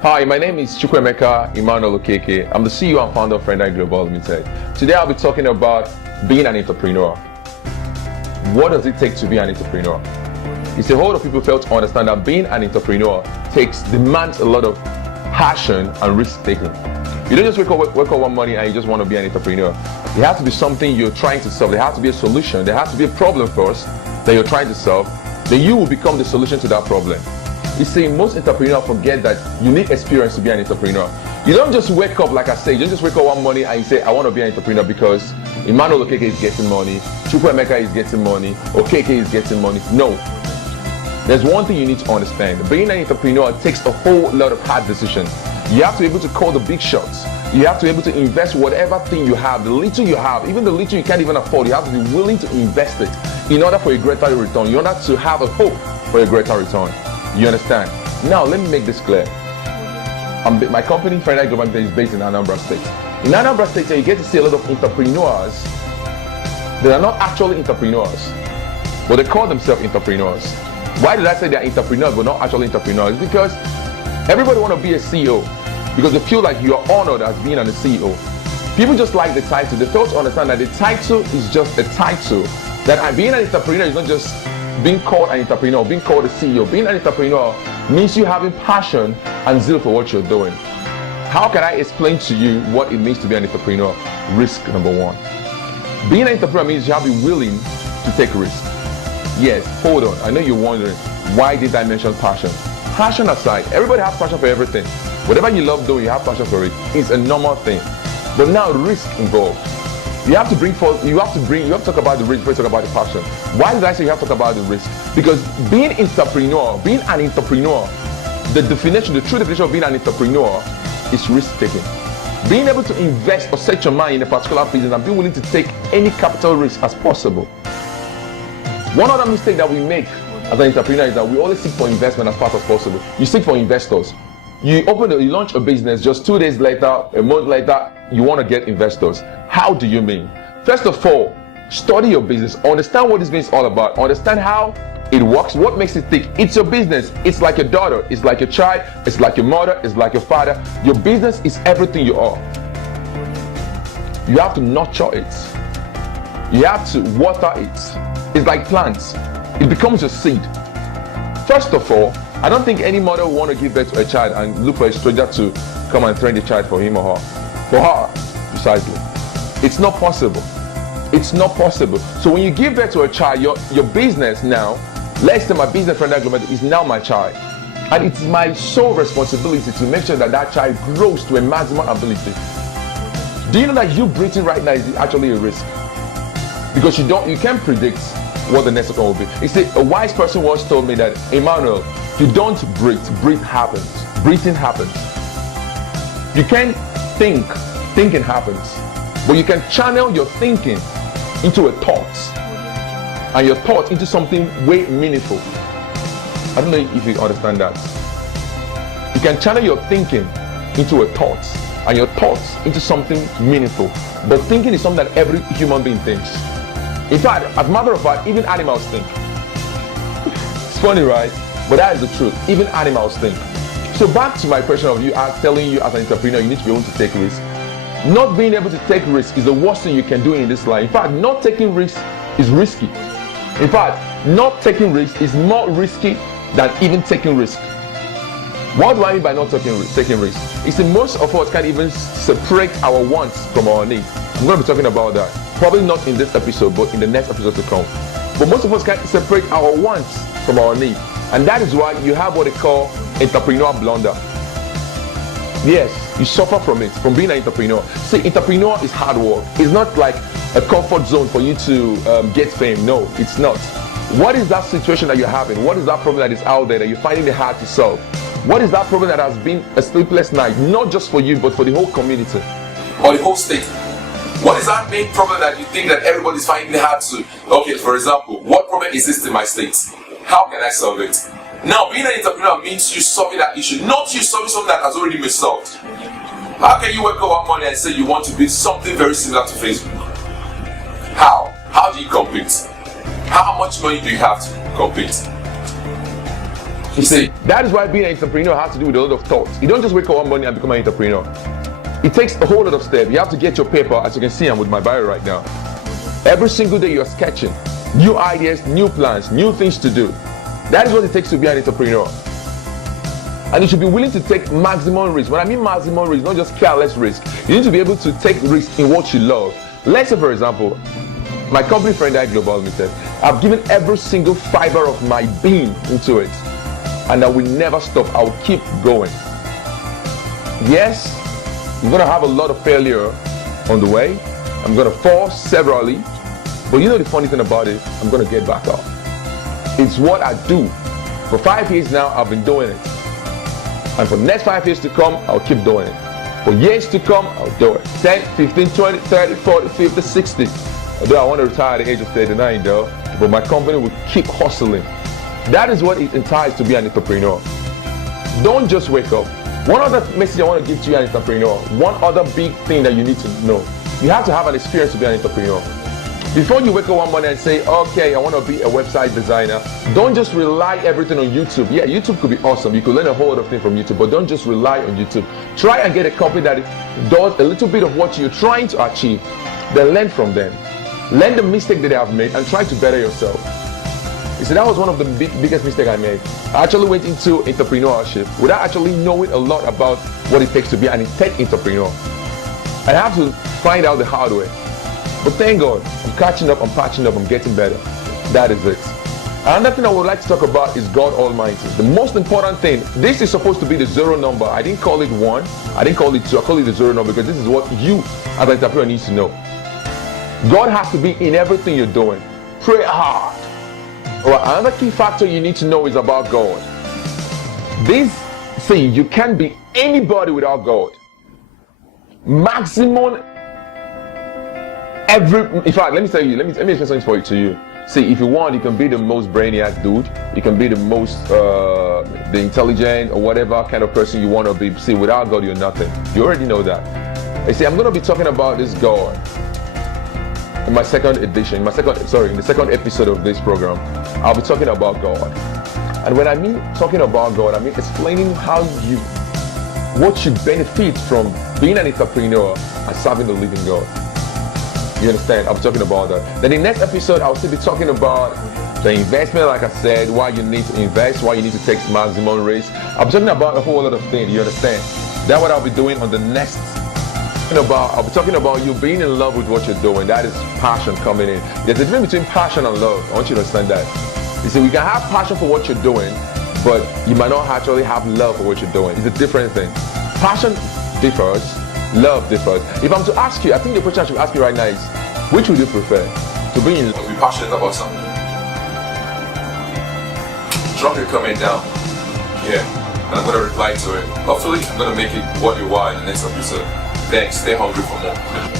Hi, my name is Chukwemeka Emmanuel Okeke. I'm the CEO and founder of Friendite Global Limited. Today I'll be talking about being an entrepreneur. What does it take to be an entrepreneur? It's a whole lot of people fail to understand that being an entrepreneur demands a lot of passion and risk taking. You don't just wake up one morning and you just want to be an entrepreneur. It has to be something you're trying to solve. There has to be a solution. There has to be a problem first that you're trying to solve. Then you will become the solution to that problem. You see, most entrepreneurs forget that you need experience to be an entrepreneur. You don't just wake up, like I say, you don't just wake up one morning and you say, I want to be an entrepreneur because Emmanuel Okeke is getting money, Chukwemeka is getting money, Okeke is getting money. No. There's one thing you need to understand. Being an entrepreneur takes a whole lot of hard decisions. You have to be able to call the big shots. You have to be able to invest whatever thing you have, the little you have, even the little you can't even afford. You have to be willing to invest it in order for a greater return, in order to have a hope for a greater return. You understand? Now, let me make this clear. My company, Friendite Global Limited, is based in Anambra State. In Anambra State, you get to see a lot of entrepreneurs that are not actually entrepreneurs, but they call themselves entrepreneurs. Why did I say they're entrepreneurs but not actually entrepreneurs? Because everybody want to be a CEO because they feel like you're honored as being a CEO. People just like the title. They fail to understand that the title is just a title. That being an entrepreneur is not just being called an entrepreneur, being called a CEO. Being an entrepreneur means you having passion and zeal for what you're doing. How can I explain to you what it means to be an entrepreneur? Risk, number one. Being an entrepreneur means you have to be willing to take risks. Yes, hold on. I know you're wondering, why did I mention passion? Passion aside, everybody has passion for everything. Whatever you love doing, you have passion for it. It's a normal thing. But now risk involved. You have to talk about the risk before you talk about the passion. Why did I say you have to talk about the risk? Because being an entrepreneur, the true definition of being an entrepreneur is risk taking. Being able to invest or set your mind in a particular business and be willing to take any capital risk as possible. One other mistake that we make as an entrepreneur is that we always seek for investment as fast as possible. You seek for investors. You launch a business, just 2 days later, a month later, you want to get investors. How do you mean? First of all, study your business. Understand what this business is all about. Understand how it works, what makes it tick. It's your business. It's like your daughter. It's like your child. It's like your mother. It's like your father. Your business is everything you are. You have to nurture it. You have to water it. It's like plants. It becomes a seed. First of all, I don't think any mother would want to give birth to a child and look for a stranger to come and train the child for him or her. For her, precisely. It's not possible. It's not possible. So when you give birth to a child, your business now, let's say my business Friendite Global is now my child. And it's my sole responsibility to make sure that that child grows to a maximum ability. Do you know that you breathing right now is actually a risk? Because you can't predict what the next one will be. You see, a wise person once told me that, Emmanuel, you don't breathe happens. Breathing happens. You can't think, thinking happens. But you can channel your thinking into a thought. And your thought into something way meaningful. I don't know if you understand that. You can channel your thinking into a thought. And your thoughts into something meaningful. But thinking is something that every human being thinks. In fact, as a matter of fact, even animals think. It's funny, right? But that is the truth. Even animals think. So back to my question of you, telling you as an entrepreneur, you need to be able to take risks. Not being able to take risks is the worst thing you can do in this life. In fact, not taking risks is risky. In fact, not taking risks is more risky than even taking risks. What do I mean by not taking risks? It's that most of us can't even separate our wants from our needs. I'm going to be talking about that. Probably not in this episode, but in the next episode to come. But most of us can't separate our wants from our needs. And that is why you have what they call entrepreneur blunder. Yes, you suffer from it, from being an entrepreneur. See, entrepreneur is hard work. It's not like a comfort zone for you to get fame. No, it's not. What is that situation that you're having? What is that problem that is out there that you're finding it hard to solve? What is that problem that has been a sleepless night, not just for you, but for the whole community or the whole state? What is that main problem that you think that everybody's finding it hard to? Okay, for example, what problem exists in my state? How can I solve it? Now, being an entrepreneur means you solving that issue, not you solving something that has already been solved. How can you wake up one morning and say you want to build something very similar to Facebook? How? How do you compete? How much money do you have to compete? You see, that is why being an entrepreneur has to do with a lot of thoughts. You don't just wake up one morning and become an entrepreneur. It takes a whole lot of steps. You have to get your paper, as you can see, I'm with my bio right now. Every single day you're sketching new ideas, new plans, new things to do. That is what it takes to be an entrepreneur. And you should be willing to take maximum risk. When I mean maximum risk, not just careless risk. You need to be able to take risk in what you love. Let's say, for example, my company Friendite Global Limited, I've given every single fiber of my being into it. And I will never stop. I will keep going. Yes, you're going to have a lot of failure on the way. I'm going to fall severally. But you know the funny thing about it, I'm going to get back up. It's what I do. For 5 years now, I've been doing it. And for the next 5 years to come, I'll keep doing it. For years to come, I'll do it. 10, 15, 20, 30, 40, 50, 60. Although I want to retire at the age of 39 though, but my company will keep hustling. That is what it entices to be an entrepreneur. Don't just wake up. One other message I want to give to you, an entrepreneur, one other big thing that you need to know. You have to have an experience to be an entrepreneur. Before you wake up one morning and say, okay, I want to be a website designer, don't just rely everything on YouTube. Yeah, YouTube could be awesome. You could learn a whole lot of things from YouTube, but don't just rely on YouTube. Try and get a company that does a little bit of what you're trying to achieve. Then learn from them. Learn the mistake that they have made and try to better yourself. You see, that was one of the biggest mistakes I made. I actually went into entrepreneurship without actually knowing a lot about what it takes to be an tech entrepreneur. I have to find out the hard way. But thank God, I'm catching up, I'm patching up, I'm getting better. That is it. Another thing I would like to talk about is God Almighty. The most important thing, this is supposed to be the zero number. I didn't call it 1, I didn't call it 2, I call it the zero number because this is what you as an entrepreneur needs to know. God has to be in everything you're doing. Pray hard. Alright, another key factor you need to know is about God. This thing, you can't be anybody without God. Maximum in fact, let me tell you, let me explain something for you to you. See, if you want, you can be the most brainiac dude, you can be the most the intelligent or whatever kind of person you want to be. See, without God, you're nothing. You already know that. You see, I'm going to be talking about this God in my second edition, in the second episode of this program. I'll be talking about God. And when I mean talking about God, I mean explaining what you benefit from being an entrepreneur and serving the living God. You understand? I'm talking about that. Then the next episode, I'll still be talking about the investment, like I said, why you need to invest, why you need to take maximum risk. I'm talking about a whole lot of things, you understand? That's what I'll be doing on the next. I'll be talking about you being in love with what you're doing. That is passion coming in. There's a difference between passion and love. I want you to understand that. You see, we can have passion for what you're doing, but you might not actually have love for what you're doing. It's a different thing. Passion differs. Love differs. If I'm to ask you, I think the question I should ask you right now is, which would you prefer? To be in love, to be passionate about something? Drop your comment down. Yeah, and I'm going to reply to it. Hopefully, I'm going to make it what you want in the next episode. Thanks, stay hungry for more.